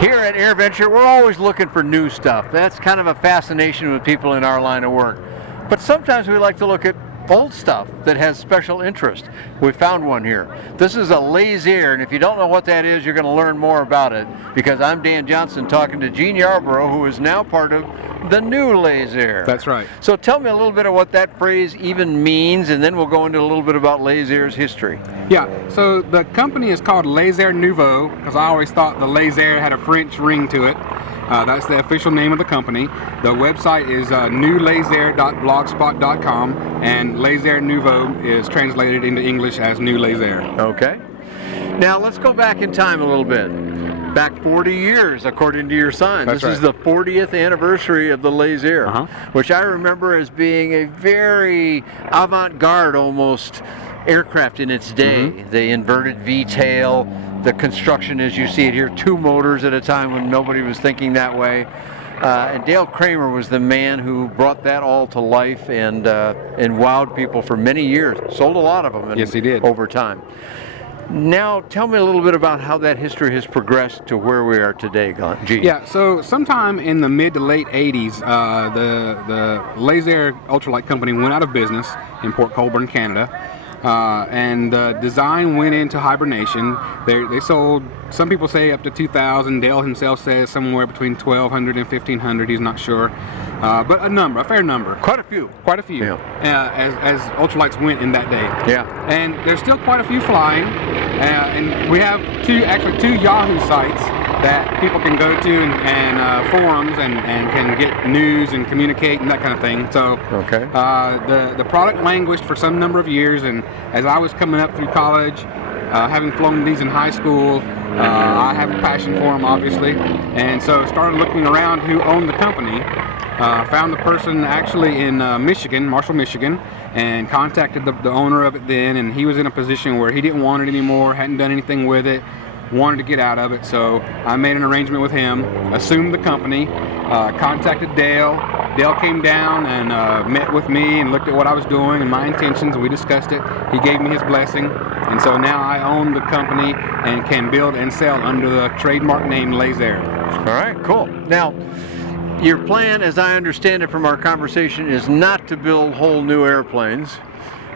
Here at Airventure, we're always looking for new stuff. That's kind of a fascination with people in our line of work. But sometimes we like to look at old stuff that has special interest. We found one here. This is a Lazair, and if you don't know what that is, you're going to learn more about it, because I'm Dan Johnson talking to Gene Yarborough, who is now part of the new Lazair. That's right. So tell me a little bit of what that phrase even means, and then we'll go into a little bit about Lazair's history. Yeah, so the company is called Lazair Nouveau, because I always thought the Lazair had a French ring to it. That's the official name of the company. The website is newlazair.blogspot.com, and Lazair Nouveau is translated into English as New Lazair. Okay. Now let's go back in time a little bit. Back 40 years, according to your sign. That's This is the 40th anniversary of the Lazair, which I remember as being a very avant-garde almost aircraft in its day. The inverted V-tail, the construction as you see it here, 2 motors at a time when nobody was thinking that way. And Dale Kramer was the man who brought that all to life and wowed people for many years. Sold a lot of them. Yes, he did. Over time. Now, tell me a little bit about how that history has progressed to where we are today, Gene. Yeah, so sometime in the mid to late 80s, the Lazair Ultralight company went out of business in Port Colborne, Canada. And design went into hibernation. They sold, some people say up to 2,000. Dale himself says somewhere between 1,200 and 1,500. He's not sure, but a fair number. Quite a few. Quite a few. Yeah. As ultralights went in that day. Yeah. And there's still quite a few flying, and we have two Yahoo sites that people can go to and forums and can get news and communicate and that kind of thing. So the product languished for some number of years, and as I was coming up through college, having flown these in high school, I have a passion for them, obviously, and so started looking around who owned the company. Found the person actually in Michigan, Marshall, Michigan, and contacted the owner of it then, and he was in a position where he didn't want it anymore, hadn't done anything with it, wanted to get out of it, so I made an arrangement with him, assumed the company, contacted Dale. Dale came down and met with me and looked at what I was doing and my intentions, and we discussed it. He gave me his blessing, and so now I own the company and can build and sell under the trademark name Lazair. All right, cool. Now, your plan, as I understand it from our conversation, is not to build whole new airplanes,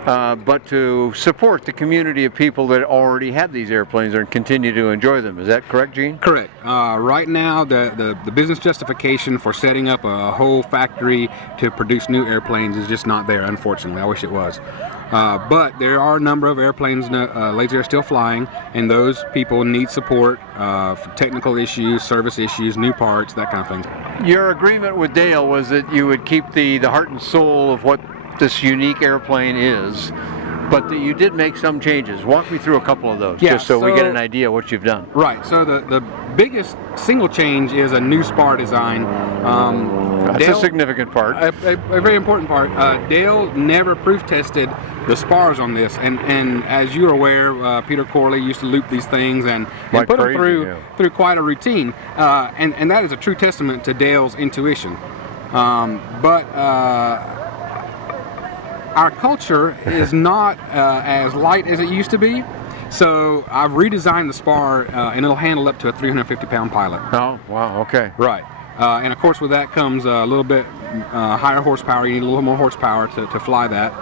but to support the community of people that already have these airplanes and continue to enjoy them. Is that correct, Gene? Correct. Right now, the business justification for setting up a whole factory to produce new airplanes is just not there, unfortunately. I wish it was. But there are a number of airplanes Lazair still flying, and those people need support for technical issues, service issues, new parts, that kind of thing. Your agreement with Dale was that you would keep the heart and soul of what this unique airplane is, but that you did make some changes. Walk me through a couple of those, just so we get an idea of what you've done. Right, so the biggest single change is a new Spar Design. That's a significant part. A very important part. Dale never proof tested the spars on this, and as you're aware, Peter Corley used to loop these things and Like put them crazy, through quite a routine, and that is a true testament to Dale's intuition. But our culture is not as light as it used to be, so I've redesigned the Spar, and it'll handle up to a 350-pound pilot. Oh, wow, okay. Right. And of course with that comes a little bit higher horsepower. You need a little more horsepower to fly that.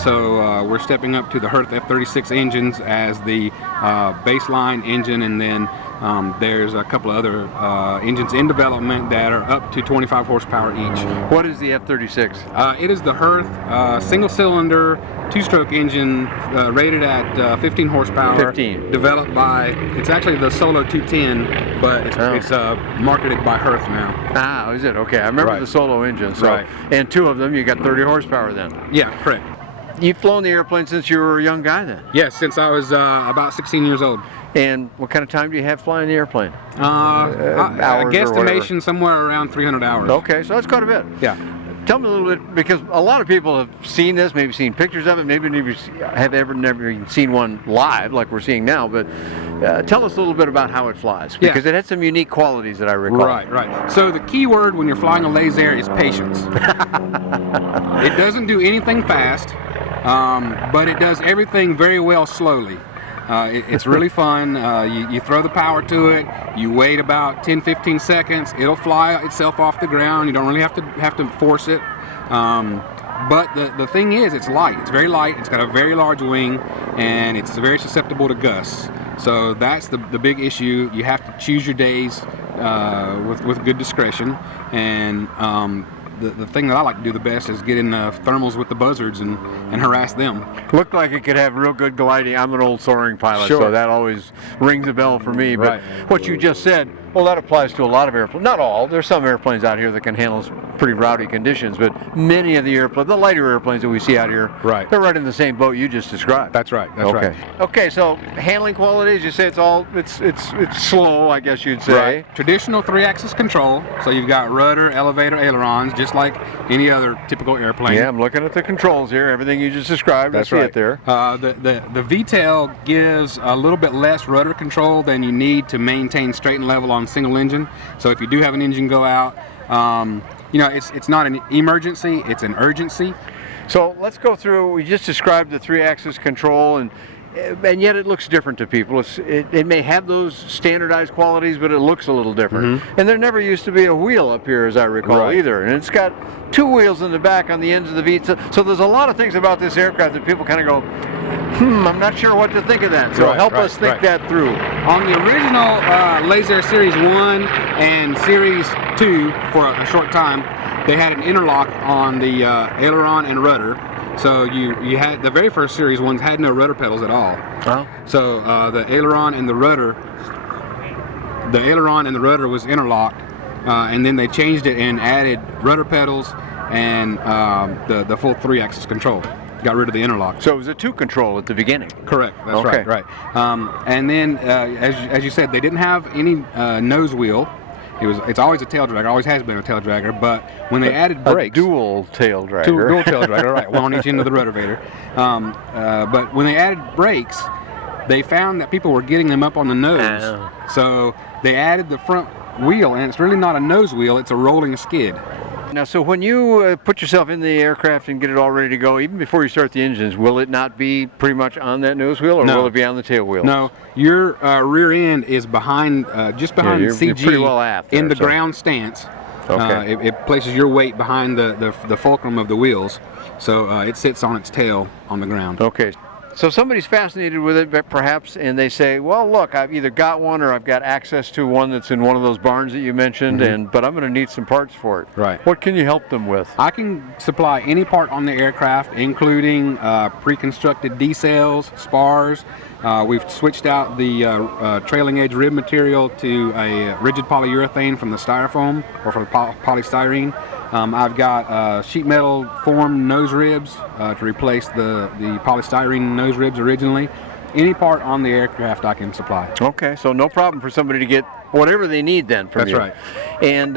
So we're stepping up to the Herth F-36 engines as the baseline engine, and then there's a couple of other engines in development that are up to 25 horsepower each. What is the F-36? It is the Herth single-cylinder, 2-stroke engine rated at 15 horsepower. 15. Developed by, it's actually the Solo 210, but it's marketed by Herth now. Ah, is it? Okay, I remember the Solo engine. So, and 2 of them, you got 30 horsepower then. Yeah, correct. You've flown the airplane since you were a young guy then? Yes, since I was about 16 years old. And what kind of time do you have flying the airplane? A guesstimation somewhere around 300 hours. Okay, so that's quite a bit. Yeah. Tell me a little bit, because a lot of people have seen this, maybe seen pictures of it, maybe never even seen one live like we're seeing now, but tell us a little bit about how it flies, because it had some unique qualities that I recall. Right. So the key word when you're flying a Lazair is patience. It doesn't do anything fast, but it does everything very well slowly. It's really fun. You throw the power to it. You wait about 10-15 seconds. It'll fly itself off the ground. You don't really have to force it. But the thing is, it's light. It's very light. It's got a very large wing, and it's very susceptible to gusts. So that's the big issue. You have to choose your days with good discretion. And the thing that I like to do the best is get in thermals with the buzzards and harass them. Looked like it could have real good gliding. I'm an old soaring pilot, so that always rings a bell for me. But what you just said, well, that applies to a lot of airplanes. Not all. There's some airplanes out here that can handle pretty rowdy conditions, but many of the airplanes, the lighter airplanes that we see out here, they're right in the same boat you just described. That's right. That's right. Okay, so handling qualities, you say it's slow, I guess you'd say. Right. Traditional 3-axis control. So you've got rudder, elevator, ailerons, just like any other typical airplane. Yeah, I'm looking at the controls here. Everything you just described. That's I see it there. The V-tail gives a little bit less rudder control than you need to maintain straight and level on single engine. So if you do have an engine go out, you know, it's not an emergency, it's an urgency. So let's go through, we just described the 3-axis control, and yet it looks different to people. It may have those standardized qualities, but it looks a little different. And there never used to be a wheel up here, as I recall, either. And it's got 2 wheels in the back on the ends of the V. So there's a lot of things about this aircraft that people kind of go, I'm not sure what to think of that. So help us think that through. On the original Lazair Series 1 and Series 2, for a short time, they had an interlock on the aileron and rudder. So you had the very first Series ones had no rudder pedals at all. So the aileron and the rudder was interlocked, and then they changed it and added rudder pedals and the full 3-axis control. Got rid of the interlock. So it was a 2-control at the beginning. Correct. That's right. And then, as you said, they didn't have any nose wheel. It's always a tail dragger. Always has been a tail dragger. But when they added brakes, a dual tail dragger. Dual tail dragger, right? One on each end of the ruddervator. But when they added brakes, they found that people were getting them up on the nose. So they added the front wheel, and it's really not a nose wheel. It's a rolling skid. Now, so when you put yourself in the aircraft and get it all ready to go, even before you start the engines, will it not be pretty much on that nose wheel, or will it be on the tail wheel? No, your rear end is behind, just behind the CG, you're pretty well aft there, in the ground stance. It places your weight behind the fulcrum of the wheels, so it sits on its tail on the ground. Okay. So somebody's fascinated with it, perhaps, and they say, well, look, I've either got one or I've got access to one that's in one of those barns that you mentioned, but I'm going to need some parts for it. Right. What can you help them with? I can supply any part on the aircraft, including pre-constructed decels, spars. We've switched out the trailing edge rib material to a rigid polyurethane from the styrofoam, or from polystyrene. I've got sheet metal formed nose ribs to replace the polystyrene nose ribs originally. Any part on the aircraft I can supply. Okay, so no problem for somebody to get whatever they need then from you. That's right. And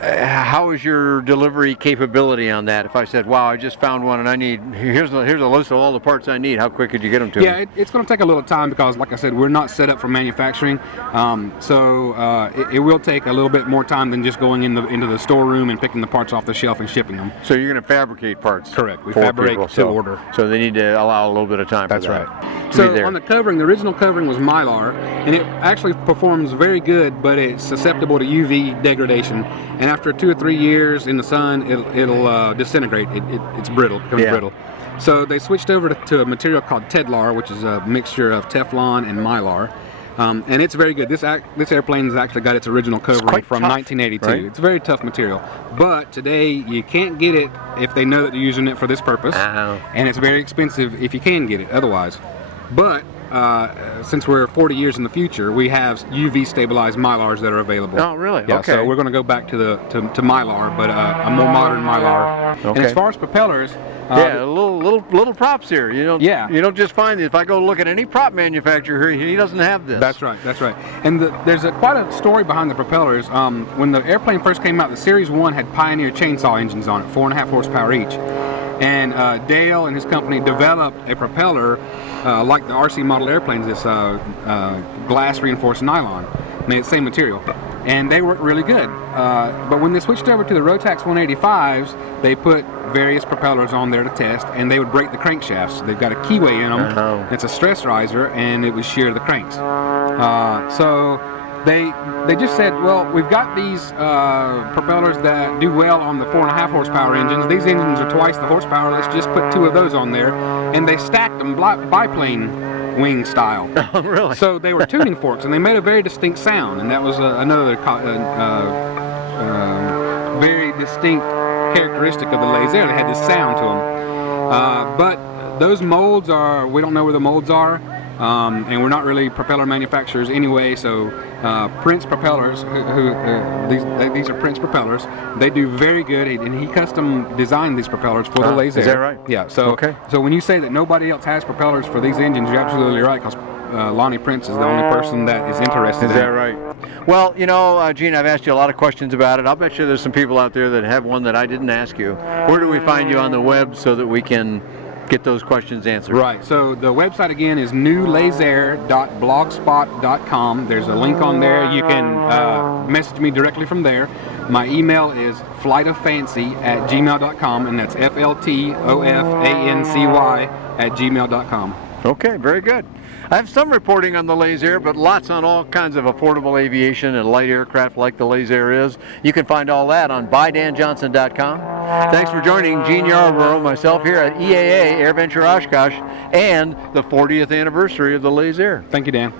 how is your delivery capability on that? If I said, wow, I just found one and I need, here's a list of all the parts I need, how quick could you get them to me? Yeah, it's going to take a little time because, like I said, we're not set up for manufacturing. It will take a little bit more time than just going into the storeroom and picking the parts off the shelf and shipping them. So you're going to fabricate parts? Correct. We fabricate to order. So they need to allow a little bit of time for that. That's right. So on the covering, the original covering was Mylar, and it actually performs very good, but it's susceptible to UV degradation. And after 2 or 3 years in the sun, it'll disintegrate. It's brittle, becomes brittle. So they switched over to a material called Tedlar, which is a mixture of Teflon and Mylar. And it's very good. This airplane has actually got its original covering from 1982. Right? It's a very tough material. But today you can't get it if they know that you're using it for this purpose. And it's very expensive if you can get it otherwise. But since we're 40 years in the future, we have UV stabilized Mylars that are available. Oh, really? Yeah, okay. So we're going to go back to Mylar, but a more modern Mylar. Okay. And as far as propellers, little props here. You don't just find it. If I go look at any prop manufacturer here, he doesn't have this. That's right. That's right. And there's quite a story behind the propellers. When the airplane first came out, the Series 1 had Pioneer chainsaw engines on it, 4.5 horsepower each. And Dale and his company developed a propeller like the RC model airplanes, this glass reinforced nylon, made the same material. and they worked really good. But when they switched over to the Rotax 185s, they put various propellers on there to test, and they would break the crankshafts. They've got a keyway in them. Oh. It's a stress riser, and it would shear the cranks. So they just said, well, we've got these propellers that do well on the 4.5 horsepower engines. These engines are twice the horsepower. Let's just put 2 of those on there, and they stacked them biplane wing style. Oh, really? So they were tuning forks, and they made a very distinct sound, and that was another very distinct characteristic of the Lazair. They had this sound to them. But those molds we don't know where the molds are, and we're not really propeller manufacturers anyway, so Prince Propellers, these are Prince Propellers, they do very good, and he custom designed these propellers for the Lazair. Is that right? Yeah, so, okay. So when you say that nobody else has propellers for these engines, you're absolutely right, because Lonnie Prince is the only person that is interested in it. Is that right? Well, you know, Gene, I've asked you a lot of questions about it. I'll bet you there's some people out there that have one that I didn't ask you. Where do we find you on the web so that we can get those questions answered? Right, so the website again is newlazair.blogspot.com. There's a link on there. You can message me directly from there. My email is flightoffancy@gmail.com, and that's FLTOFANCY@gmail.com. Okay, very good. I have some reporting on the Lazair, but lots on all kinds of affordable aviation and light aircraft like the Lazair is. You can find all that on buydanjohnson.com. Thanks for joining Gene Yarborough, myself here at EAA Airventure Oshkosh and the 40th anniversary of the Lazair. Thank you, Dan.